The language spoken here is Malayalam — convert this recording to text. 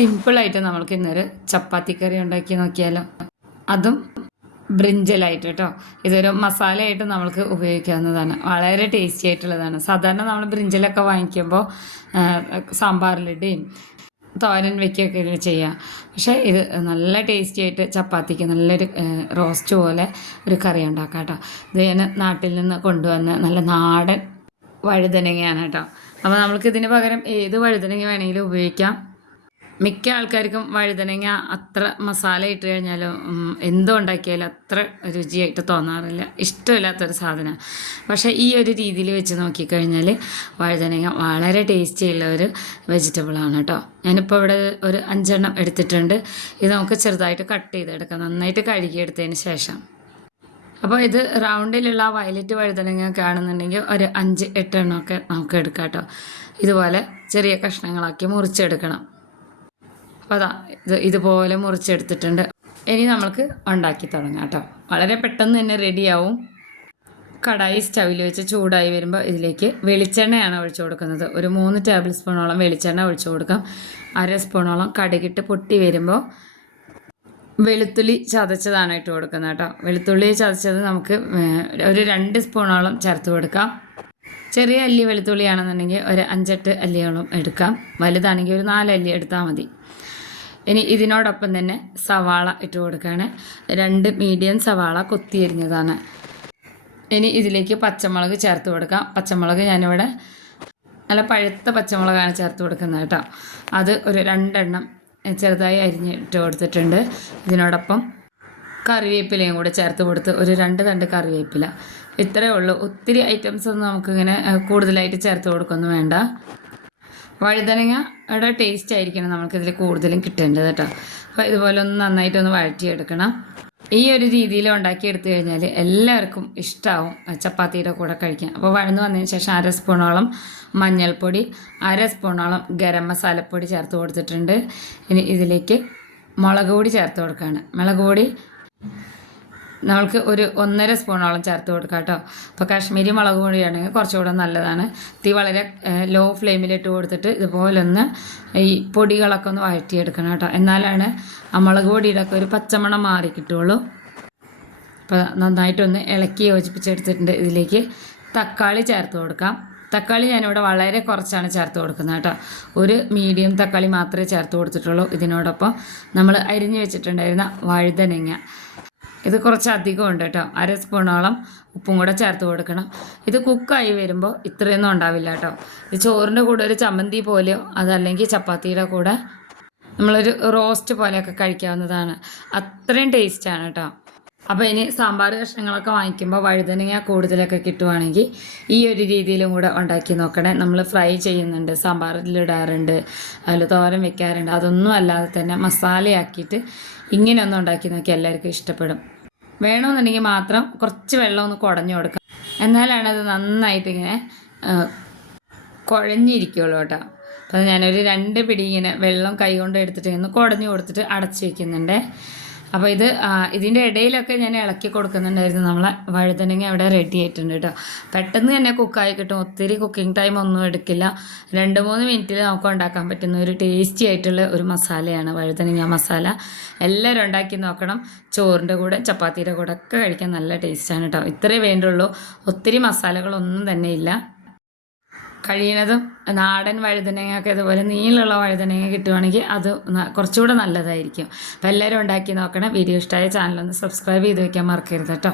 സിമ്പിളായിട്ട് നമ്മൾക്ക് ഇന്നൊരു ചപ്പാത്തി കറി ഉണ്ടാക്കി നോക്കിയാലോ. അതും ബ്രിഞ്ചലായിട്ട് കേട്ടോ. ഇതൊരു മസാലയായിട്ട് നമ്മൾക്ക് ഉപയോഗിക്കാവുന്നതാണ്. വളരെ ടേസ്റ്റി ആയിട്ടുള്ളതാണ്. സാധാരണ നമ്മൾ ബ്രിഞ്ചലൊക്കെ വാങ്ങിക്കുമ്പോൾ സാമ്പാറിലിടുകയും തോരൻ വെക്കുകയൊക്കെ ചെയ്യുക പക്ഷേ ഇത് നല്ല ടേസ്റ്റി ആയിട്ട് ചപ്പാത്തിക്ക് നല്ലൊരു റോസ്റ്റ് പോലെ ഒരു കറി ഉണ്ടാക്കാം കേട്ടോ. ഇത് ഞാൻ നാട്ടിൽ നിന്ന് കൊണ്ടുവന്ന നല്ല നാടൻ വഴുതനങ്ങയാണ് കേട്ടോ. അപ്പോൾ നമ്മൾക്ക് ഇതിന് പകരം ഏത് വഴുതനങ്ങ വേണമെങ്കിലും ഉപയോഗിക്കാം. മിക്ക ആൾക്കാർക്കും വഴുതനങ്ങ അത്ര മസാല ഇട്ട് കഴിഞ്ഞാലും എന്തോ ഉണ്ടാക്കിയാലും അത്ര രുചിയായിട്ട് തോന്നാറില്ല. ഇഷ്ടമില്ലാത്തൊരു സാധനം. പക്ഷേ ഈ ഒരു രീതിയിൽ വെച്ച് നോക്കിക്കഴിഞ്ഞാൽ വഴുതനങ്ങ വളരെ ടേസ്റ്റി ഉള്ള ഒരു വെജിറ്റബിളാണ് കേട്ടോ. ഞാനിപ്പോൾ ഇവിടെ ഒരു അഞ്ചെണ്ണം എടുത്തിട്ടുണ്ട്. ഇത് നമുക്ക് ചെറുതായിട്ട് കട്ട് ചെയ്തെടുക്കാം. നന്നായിട്ട് കഴുകിയെടുത്തതിന് ശേഷം. അപ്പോൾ ഇത് റൗണ്ടിലുള്ള വയലറ്റ് വഴുതനങ്ങ കാണുന്നുണ്ടെങ്കിൽ ഒരു അഞ്ച് എട്ടെണ്ണമൊക്കെ നമുക്ക് എടുക്കാം കേട്ടോ. ഇതുപോലെ ചെറിയ കഷ്ണങ്ങളാക്കി മുറിച്ചെടുക്കണം. അതാ ഇത് ഇതുപോലെ മുറിച്ചെടുത്തിട്ടുണ്ട്. ഇനി നമുക്ക് ഉണ്ടാക്കി തുടങ്ങാം കേട്ടോ. വളരെ പെട്ടെന്ന് തന്നെ റെഡിയാവും. കടായി സ്റ്റവിൽ വെച്ച് ചൂടായി വരുമ്പോൾ ഇതിലേക്ക് വെളിച്ചെണ്ണയാണ് ഒഴിച്ചു കൊടുക്കുന്നത്. ഒരു മൂന്ന് ടേബിൾ സ്പൂണോളം വെളിച്ചെണ്ണ ഒഴിച്ചു കൊടുക്കാം. അര സ്പൂണോളം കടുകിട്ട് പൊട്ടി വരുമ്പോൾ വെളുത്തുള്ളി ചതച്ചതാണ് ഇട്ട് കൊടുക്കുന്നത് കേട്ടോ. വെളുത്തുള്ളി ചതച്ചത് നമുക്ക് ഒരു രണ്ട് സ്പൂണോളം ചേർത്ത് കൊടുക്കാം. ചെറിയ അല്ലി വെളുത്തുള്ളിയാണെന്നുണ്ടെങ്കിൽ ഒരു അഞ്ചെട്ട് അല്ലിയോളം എടുക്കാം. വലുതാണെങ്കിൽ ഒരു നാല് അല്ലി എടുത്താൽ മതി. ഇനി ഇതിനോടൊപ്പം തന്നെ സവാള ഇട്ട് കൊടുക്കുകയാണ്. രണ്ട് മീഡിയം സവാള കൊത്തിയരിഞ്ഞതാണ് ഇനി ഇതിലേക്ക് പച്ചമുളക് ചേർത്ത് കൊടുക്കാം. പച്ചമുളക് ഞാനിവിടെ നല്ല പഴുത്ത പച്ചമുളകാണ് ചേർത്ത് കൊടുക്കുന്നത് കേട്ടോ. അത് ഒരു രണ്ടെണ്ണം ചെറുതായി അരിഞ്ഞിട്ട് കൊടുത്തിട്ടുണ്ട്. ഇതിനോടൊപ്പം കറിവേപ്പിലയും കൂടെ ചേർത്ത് കൊടുത്ത് ഒരു രണ്ട് തണ്ട് കറിവേപ്പില. ഇത്രയേ ഉള്ളൂ. ഒത്തിരി ഐറ്റംസ് ഒന്നും നമുക്കിങ്ങനെ കൂടുതലായിട്ട് ചേർത്ത് കൊടുക്കൊന്നും വേണ്ട. വഴുതനങ്ങയുടെ ടേസ്റ്റ് ആയിരിക്കണം നമുക്കിതിൽ കൂടുതലും കിട്ടേണ്ടത് കേട്ടോ. അപ്പോൾ ഇതുപോലെ ഒന്ന് നന്നായിട്ടൊന്ന് വഴറ്റിയെടുക്കണം. ഈ ഒരു രീതിയിൽ ഉണ്ടാക്കി എടുത്തു കഴിഞ്ഞാൽ എല്ലാവർക്കും ഇഷ്ടമാവും ചപ്പാത്തിയുടെ കൂടെ കഴിക്കാൻ. അപ്പോൾ വഴന്നു വന്നതിന് ശേഷം അര സ്പൂണോളം മഞ്ഞൾപ്പൊടി അര സ്പൂണോളം ഗരം മസാലപ്പൊടി ചേർത്ത് കൊടുത്തിട്ടുണ്ട്. ഇനി ഇതിലേക്ക് മുളക് പൊടി ചേർത്ത് കൊടുക്കുകയാണ് മുളക് പൊടി നമ്മൾക്ക് ഒരു ഒന്നര സ്പൂണോളം ചേർത്ത് കൊടുക്കാം കേട്ടോ. അപ്പോൾ കാശ്മീരി മുളക് പൊടിയാണെങ്കിൽ കുറച്ചുകൂടെ നല്ലതാണ്. തീ വളരെ ലോ ഫ്ലെയിമിലിട്ട് കൊടുത്തിട്ട് ഇതുപോലൊന്ന് ഈ പൊടികളൊക്കെ ഒന്ന് വഴറ്റിയെടുക്കണം കേട്ടോ. എന്നാലാണ് ആ മുളക് പൊടിയുടെ ഒക്കെ ഒരു പച്ചമണം മാറി കിട്ടുള്ളൂ അപ്പോൾ നന്നായിട്ടൊന്ന് ഇളക്കി യോജിപ്പിച്ചെടുത്തിട്ടുണ്ട് ഇതിലേക്ക്. തക്കാളി ചേർത്ത് കൊടുക്കാം. തക്കാളി ഞാനിവിടെ വളരെ കുറച്ചാണ് ചേർത്ത് കൊടുക്കുന്നത് കേട്ടോ. ഒരു മീഡിയം തക്കാളി മാത്രമേ ചേർത്ത് കൊടുത്തിട്ടുള്ളൂ ഇതിനോടൊപ്പം. നമ്മൾ അരിഞ്ഞു വെച്ചിട്ടുണ്ടായിരുന്ന വഴുതനങ്ങ. ഇത് കുറച്ച് അധികം ഉണ്ട് കേട്ടോ. അര സ്പൂണോളം ഉപ്പും കൂടെ ചേർത്ത് കൊടുക്കണം. ഇത് കുക്കായി വരുമ്പോൾ ഇത്രയൊന്നും ഉണ്ടാവില്ല കേട്ടോ. ഇത് ചോറിന്റെ കൂടെ ഒരു ചമ്മന്തി പോലെയോ അതല്ലെങ്കിൽ ചപ്പാത്തിയുടെ കൂടെ നമ്മളൊരു റോസ്റ്റ് പോലെയൊക്കെ കഴിക്കാവുന്നതാണ്. അത്രയും ടേസ്റ്റാണ് കേട്ടോ. അപ്പോൾ ഇനി സാമ്പാർ കഷ്ണങ്ങളൊക്കെ വാങ്ങിക്കുമ്പോൾ വഴുതനങ്ങ കൂടുതലൊക്കെ കിട്ടുവാണെങ്കിൽ ഈ ഒരു രീതിയിലും കൂടെ ഉണ്ടാക്കി നോക്കണേ. നമ്മൾ ഫ്രൈ ചെയ്യുന്നുണ്ട് സാമ്പാറിലിടാറുണ്ട് അതിൽ തോരൻ വെക്കാറുണ്ട്. അതൊന്നും അല്ലാതെ തന്നെ മസാലയാക്കിയിട്ട് ഇങ്ങനെ ഒന്ന് ഉണ്ടാക്കി നോക്കി എല്ലാവർക്കും ഇഷ്ടപ്പെടും. വേണമെന്നുണ്ടെങ്കിൽ മാത്രം കുറച്ച് വെള്ളം ഒന്ന് കുടഞ്ഞു കൊടുക്കാം. എന്നാലാണ് അത് നന്നായിട്ട് ഇങ്ങനെ കുഴഞ്ഞിരിക്കുള്ളൂ കേട്ടോ. അപ്പോൾ ഞാനൊരു രണ്ട് പിടി ഇങ്ങനെ വെള്ളം കൈ കൊണ്ട് എടുത്തിട്ട് ഇങ്ങനെ കുടഞ്ഞു കൊടുത്തിട്ട് അടച്ചു വെക്കുന്നുണ്ട്. അപ്പോൾ ഇത് ഇതിന്റെ ഇടയിലൊക്കെ ഞാൻ ഇളക്കി കൊടുക്കുന്നുണ്ടായിരുന്നു. നമ്മളെ വഴുതനങ്ങ അവിടെ റെഡി ആയിട്ടുണ്ട് കേട്ടോ പെട്ടെന്ന് തന്നെ കുക്കായി കിട്ടും. ഒത്തിരി കുക്കിംഗ് ടൈം ഒന്നും എടുക്കില്ല. രണ്ട് മൂന്ന് മിനിറ്റിൽ നമുക്ക് ഉണ്ടാക്കാൻ പറ്റുന്ന ഒരു ടേസ്റ്റി ആയിട്ടുള്ള ഒരു മസാലയാണ് വഴുതനങ്ങ മസാല. എല്ലാവരും ഉണ്ടാക്കി നോക്കണം. ചോറിന്റെ കൂടെ ചപ്പാത്തിയുടെ കൂടെ ഒക്കെ കഴിക്കാൻ നല്ല ടേസ്റ്റാണ് കേട്ടോ ഇത്രേ വേണ്ടുള്ളൂ. ഒത്തിരി മസാലകളൊന്നും തന്നെ ഇല്ല. കഴിയുന്നതും നാടൻ വഴുതനങ്ങയൊക്കെ ഇതുപോലെ നീളുള്ള വഴുതനങ്ങ കിട്ടുവാണെങ്കിൽ അത് കുറച്ചുകൂടെ നല്ലതായിരിക്കും. അപ്പോൾ എല്ലാവരും ഉണ്ടാക്കി നോക്കണം. വീഡിയോ ഇഷ്ടമായ ചാനലൊന്ന് സബ്സ്ക്രൈബ് ചെയ്ത് വയ്ക്കാൻ മറക്കരുത് കേട്ടോ.